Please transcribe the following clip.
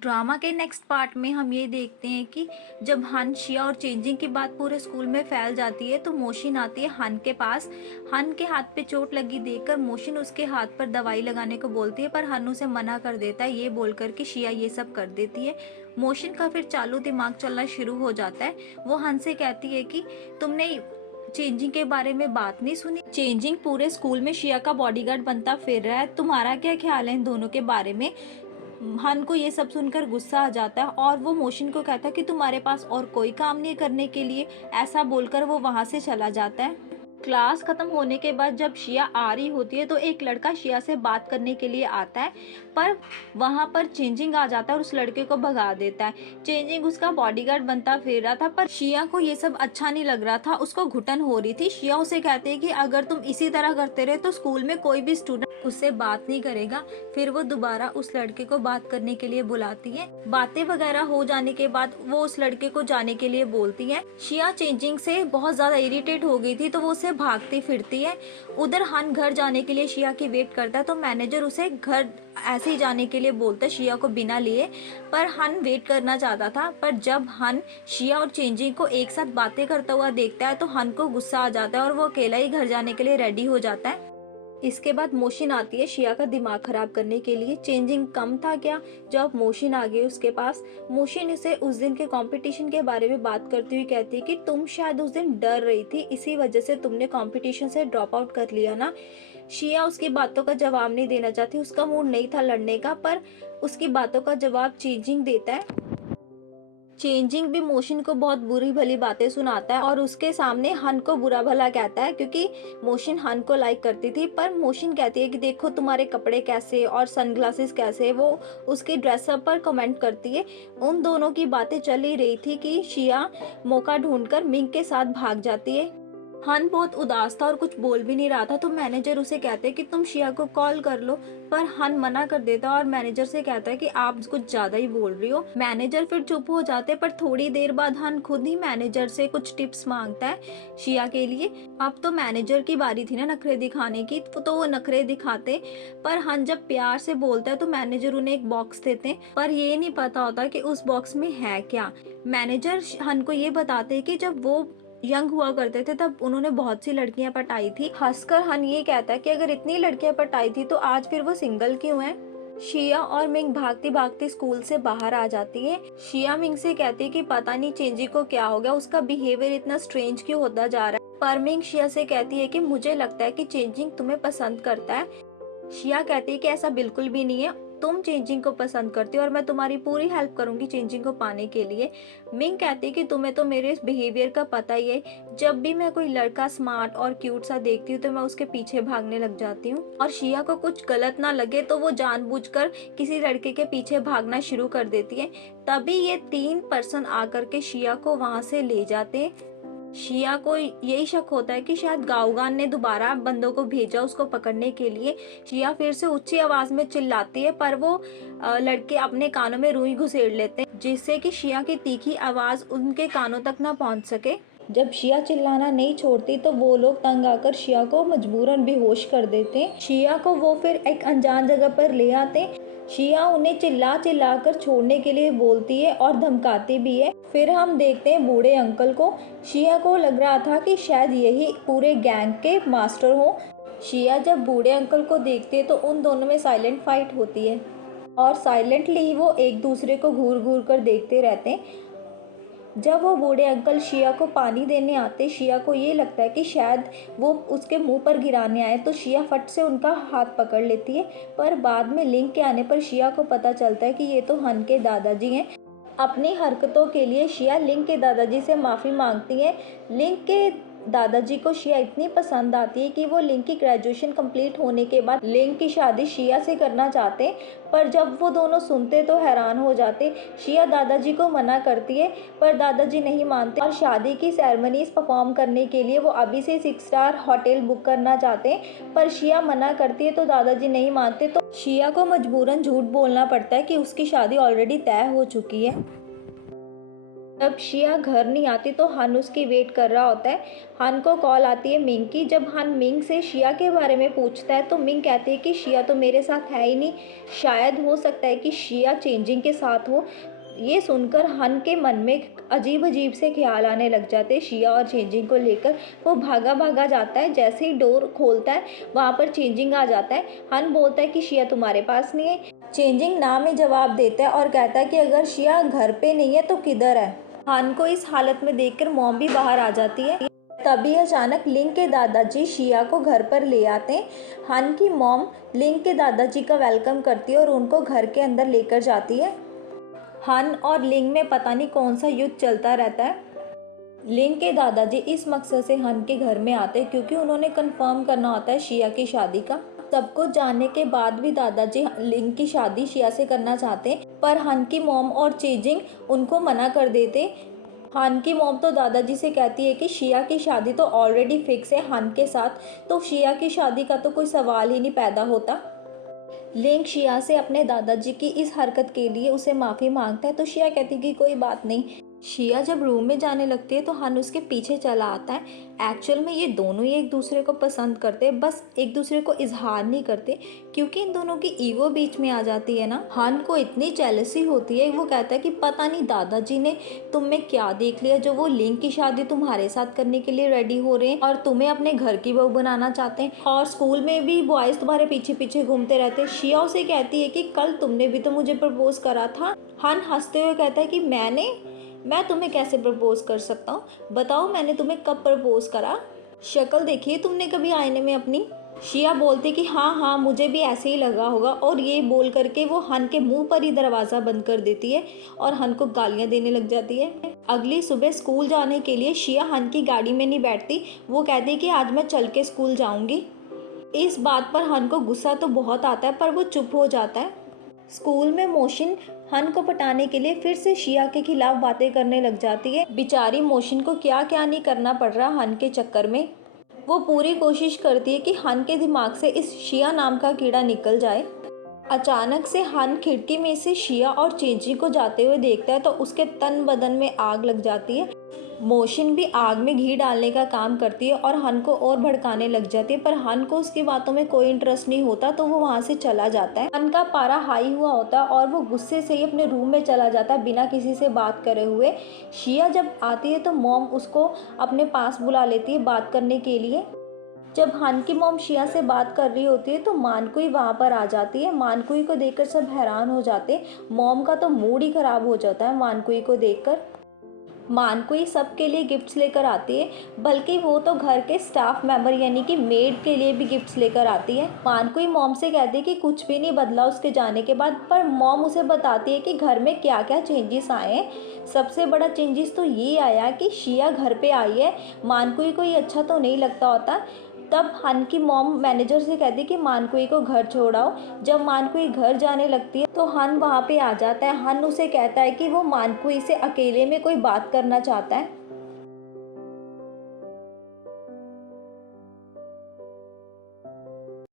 Drama के next part में हम ये देखते हैं कि जब हन, शिया और चेंजिंग की बात पूरे स्कूल में फैल जाती है तो मोशिन आती है हन के पास। हन के हाथ पे चोट लगी देखकर मोशिन उसके हाथ पर दवाई लगाने को बोलती है, पर हन उसे मना कर देता है, ये बोलकर कि शिया ये सब कर देती है। मोशिन का फिर चालू दिमाग चलना शुरू हो जाता है। वो हन से कहती है कि तुमने चेंजिंग के बारे में बात नहीं सुनी। चेंजिंग पूरे स्कूल में शिया का बॉडीगार्ड बनता फिर रहा है, तुम्हारा क्या ख्याल है इन दोनों के बारे में। हन को ये सब सुनकर गुस्सा आ जाता है और वो मोशिन को कहता है कि तुम्हारे पास और कोई काम नहीं करने के लिए। ऐसा बोलकर वो वहां से चला जाता है। क्लास खत्म होने के बाद जब शिया आ रही होती है तो एक लड़का शिया से बात करने के लिए आता है, पर वहां पर चेंजिंग आ जाता है और उस लड़के को भगा देता है। चेंजिंग उसका बॉडीगार्ड बनता फिर रहा था, पर शिया को ये सब अच्छा नहीं लग रहा था, उसको घुटन हो रही थी। शिया उसे कहते हैं कि अगर तुम इसी तरह करते रहे तो स्कूल में कोई भी स्टूडेंट उससे बात नहीं करेगा। फिर वो दोबारा उस लड़के को बात करने के लिए बुलाती है। बातें वगैरह हो जाने के बाद वो उस लड़के को जाने के लिए बोलती है। शिया चेंजिंग से बहुत ज्यादा इरिटेट हो गई थी तो वो उसे भागती फिरती है। उधर हन घर जाने के लिए शिया की वेट करता है तो मैनेजर उसे घर ऐसे ही जाने के लिए बोलता है शिया को बिना लिए, पर हन वेट करना चाहता था। पर जब हन शिया और चेंजिंग को एक साथ बातें करता हुआ देखता है तो हन को गुस्सा आ जाता है और वो अकेला ही घर जाने के लिए रेडी हो जाता है। इसके बाद मोशिन आती है शिया का दिमाग खराब करने के लिए। चेंजिंग कम था क्या, जब मोशिन आ गई उसके पास। मोशिन इसे उस दिन के कंपटीशन के बारे में बात करती हुई कहती है कि तुम शायद उस दिन डर रही थी, इसी वजह से तुमने कंपटीशन से ड्रॉप आउट कर लिया ना। शिया उसकी बातों का जवाब नहीं देना चाहती, उसका मूड नहीं था लड़ने का, पर उसकी बातों का जवाब चेंजिंग देता है। चेंजिंग भी मोशिन को बहुत बुरी भली बातें सुनाता है और उसके सामने हन को बुरा भला कहता है, क्योंकि मोशिन हन को लाइक करती थी। पर मोशिन कहती है कि देखो तुम्हारे कपड़े कैसे और सनग्लासेस कैसे, वो उसकी ड्रेसअप पर कमेंट करती है। उन दोनों की बातें चल ही रही थी कि शिया मौका ढूंढकर मिंग के साथ भाग जाती है। हन बहुत उदास था और कुछ बोल भी नहीं रहा था तो मैनेजर उसे कहते हैं कि तुम शिया को कॉल कर लो, पर हन मना कर देता और मैनेजर से कहता है कि आप कुछ ज्यादा ही बोल रही हो। मैनेजर फिर चुप हो जाते, पर थोड़ी देर बाद हन खुद ही मैनेजर से कुछ टिप्स मांगता है शिया के लिए। अब तो मैनेजर की बारी थी ना नखरे दिखाने की, तो वो नखरे दिखाते। पर हन जब प्यार से बोलता है तो मैनेजर उन्हें एक बॉक्स देते हैं, पर ये नहीं पता होता कि उस बॉक्स में है क्या। मैनेजर हन को ये बताते हैं कि जब वो यंग हुआ करते थे तब उन्होंने बहुत सी लड़कियां पटाई थी। हंसकर हन ये कहता है कि अगर इतनी लड़कियां पटाई थी तो आज फिर वो सिंगल क्यों है। शिया और मिंग भागती भागती स्कूल से बाहर आ जाती है। शिया मिंग से कहती है कि पता नहीं चेंजी को क्या हो गया, उसका बिहेवियर इतना स्ट्रेंज क्यों होता जा रहा है। पर मिंग शिया से कहती है कि मुझे लगता है कि चेंजिंग तुम्हें पसंद करता है। शिया कहती है कि ऐसा बिल्कुल भी नहीं है, तुम चेंजिंग को पसंद करती हो और मैं तुम्हारी पूरी हेल्प करूंगी चेंजिंग को पाने के लिए। मिंग कहती है कि तुम्हें तो मेरे इस बिहेवियर का पता ही है, जब भी मैं कोई लड़का स्मार्ट और क्यूट सा देखती हूँ तो मैं उसके पीछे भागने लग जाती हूँ, और शिया को कुछ गलत ना लगे तो वो जानबूझकर किसी लड़के के पीछे भागना शुरू कर देती है। तभी ये 3 पर्सन आकर के शिया को वहां से ले जाते हैं। शिया को यही शक होता है कि शायद गाओगान ने दोबारा बंदों को भेजा उसको पकड़ने के लिए। शिया फिर से ऊंची आवाज में चिल्लाती है, पर वो लड़के अपने कानों में रुई घुसेड़ लेते हैं जिससे कि शिया की तीखी आवाज उनके कानों तक ना पहुंच सके। जब शिया चिल्लाना नहीं छोड़ती तो वो लोग तंग आकर शिया को मजबूरन बेहोश कर देते हैं। शिया को वो फिर एक अनजान जगह पर ले आते हैं। शिया उन्हें चिल्ला चिल्ला कर छोड़ने के लिए बोलती है और धमकाती भी है। फिर हम देखते हैं बूढ़े अंकल को। शिया को लग रहा था कि शायद यही पूरे गैंग के मास्टर हो। शिया जब बूढ़े अंकल को देखती है तो उन दोनों में साइलेंट फाइट होती है और साइलेंटली ही वो एक दूसरे को घूर घूर कर देखते रहते हैं। जब वो बूढ़े अंकल शिया को पानी देने आते, शिया को ये लगता है कि शायद वो उसके मुंह पर गिराने आए, तो शिया फट से उनका हाथ पकड़ लेती है। पर बाद में लिंक के आने पर शिया को पता चलता है कि ये तो हन के दादाजी हैं। अपनी हरकतों के लिए शिया लिंक के दादाजी से माफ़ी मांगती है। लिंक के दादाजी को शिया इतनी पसंद आती है कि वो लिंक की ग्रेजुएशन कंप्लीट होने के बाद लिंक की शादी शिया से करना चाहते, पर जब वो दोनों सुनते तो हैरान हो जाते। शिया दादाजी को मना करती है, पर दादाजी नहीं मानते और शादी की सेरेमनीज परफॉर्म करने के लिए वो अभी से 6 स्टार होटल बुक करना चाहते हैं, पर शिया मना करती है तो दादाजी नहीं मानते, तो शिया को मजबूरन झूठ बोलना पड़ता है कि उसकी शादी ऑलरेडी तय हो चुकी है। जब शिया घर नहीं आती तो हन उसकी वेट कर रहा होता है। हन को कॉल आती है मिंग की। जब हन मिंग से शिया के बारे में पूछता है तो मिंग कहती है कि शिया तो मेरे साथ है ही नहीं, शायद हो सकता है कि शिया चेंजिंग के साथ हो। ये सुनकर हन के मन में अजीब अजीब से ख्याल आने लग जाते हैं शिया और चेंजिंग को लेकर। वो भागा भागा जाता है, जैसे ही डोर खोलता है वहाँ पर चेंजिंग आ जाता है। हन बोलता है कि शिया तुम्हारे पास नहीं है। चेंजिंग ना में जवाब देता है और कहता है कि अगर शिया घर पे नहीं है तो किधर है। हन को इस हालत में देखकर मॉम भी बाहर आ जाती है। तभी अचानक लिंग के दादाजी शिया को घर पर ले आते हैं। हन की मॉम लिंग के दादाजी का वेलकम करती है और उनको घर के अंदर लेकर जाती है। हन और लिंग में पता नहीं कौन सा युद्ध चलता रहता है। लिंग के दादाजी इस मकसद से हन के घर में आते हैं क्योंकि उन्होंने कंफर्म करना होता है शिया की शादी का। सब कुछ जानने के बाद भी दादाजी लिंग की शादी शिया से करना चाहते हैं, पर हन की मॉम और चेजिंग उनको मना कर देते। हन की मॉम तो दादाजी से कहती है कि शिया की शादी तो ऑलरेडी फिक्स है हन के साथ, तो शिया की शादी का तो कोई सवाल ही नहीं पैदा होता। लिंग शिया से अपने दादाजी की इस हरकत के लिए उसे माफ़ी मांगता है तो शिया कहती है कि कोई बात नहीं। शिया जब रूम में जाने लगती है तो हन उसके पीछे चला आता है। एक्चुअल में ये दोनों ही एक दूसरे को पसंद करते हैं, बस एक दूसरे को इजहार नहीं करते क्योंकि इन दोनों की ईगो बीच में आ जाती है ना। हन को इतनी जेलसी होती है, वो कहता है कि पता नहीं दादाजी ने तुम में क्या देख लिया जो वो लिंग की शादी तुम्हारे साथ करने के लिए रेडी हो रहे हैं और तुम्हें अपने घर की बहू बनाना चाहते हैं, और स्कूल में भी बॉयज़ तुम्हारे पीछे पीछे घूमते रहते हैं। शिया उसे कहती है कि कल तुमने भी तो मुझे प्रपोज करा था। हन हंसते हुए कहता है कि मैं तुम्हें कैसे प्रपोज कर सकता हूँ, बताओ मैंने तुम्हें कब प्रपोज करा, शक्ल देखिए तुमने कभी आईने में अपनी। शिया बोलती कि हाँ हाँ मुझे भी ऐसे ही लगा होगा, और ये बोल करके वो हन के मुंह पर ही दरवाज़ा बंद कर देती है और हन को गालियाँ देने लग जाती है। अगली सुबह स्कूल जाने के लिए शिया हन की गाड़ी में नहीं बैठती, वो कहती है कि आज मैं चल के स्कूल जाऊँगी। इस बात पर हन को गुस्सा तो बहुत आता है पर वो चुप हो जाता है। स्कूल में मोशिन हन को पटाने के लिए फिर से शिया के खिलाफ बातें करने लग जाती है। बेचारी मोशिन को क्या क्या नहीं करना पड़ रहा हन के चक्कर में। वो पूरी कोशिश करती है कि हन के दिमाग से इस शिया नाम का कीड़ा निकल जाए। अचानक से हन खिड़की में से शिया और चेंजी को जाते हुए देखता है तो उसके तन बदन में आग लग जाती है। मोशिन भी आग में घी डालने का काम करती है और हन को और भड़काने लग जाती है, पर हन को उसकी बातों में कोई इंटरेस्ट नहीं होता तो वो वहाँ से चला जाता है। हन का पारा हाई हुआ होता है और वो गुस्से से ही अपने रूम में चला जाता है बिना किसी से बात करे हुए। शिया जब आती है तो मॉम उसको अपने पास बुला लेती है बात करने के लिए। जब हन की मॉम शिया से बात कर रही होती है तो मानकुई वहाँ पर आ जाती है। मानकुई को देखकर सब हैरान हो जाते हैं। मॉम का तो मूड ही खराब हो जाता है मानकुई को देखकर। मानकुई सबके लिए गिफ्ट्स लेकर आती है, बल्कि वो तो घर के स्टाफ मेंबर यानी कि मेड के लिए भी गिफ्ट्स लेकर आती है। मानकुई मॉम से कहती है कि कुछ भी नहीं बदला उसके जाने के बाद, पर मॉम उसे बताती है कि घर में क्या क्या चेंजेस आए हैं। सबसे बड़ा चेंजेस तो ये आया कि शिया घर पे आई है। मानकुई को ये अच्छा तो नहीं लगता होता। तब हन की मॉम मैनेजर से कहती है कि मानकुई को घर छोड़ाओ। जब मानकुई घर जाने लगती है तो हन वहाँ पे आ जाता है। हन उसे कहता है कि वो मानकुई से अकेले में कोई बात करना चाहता है।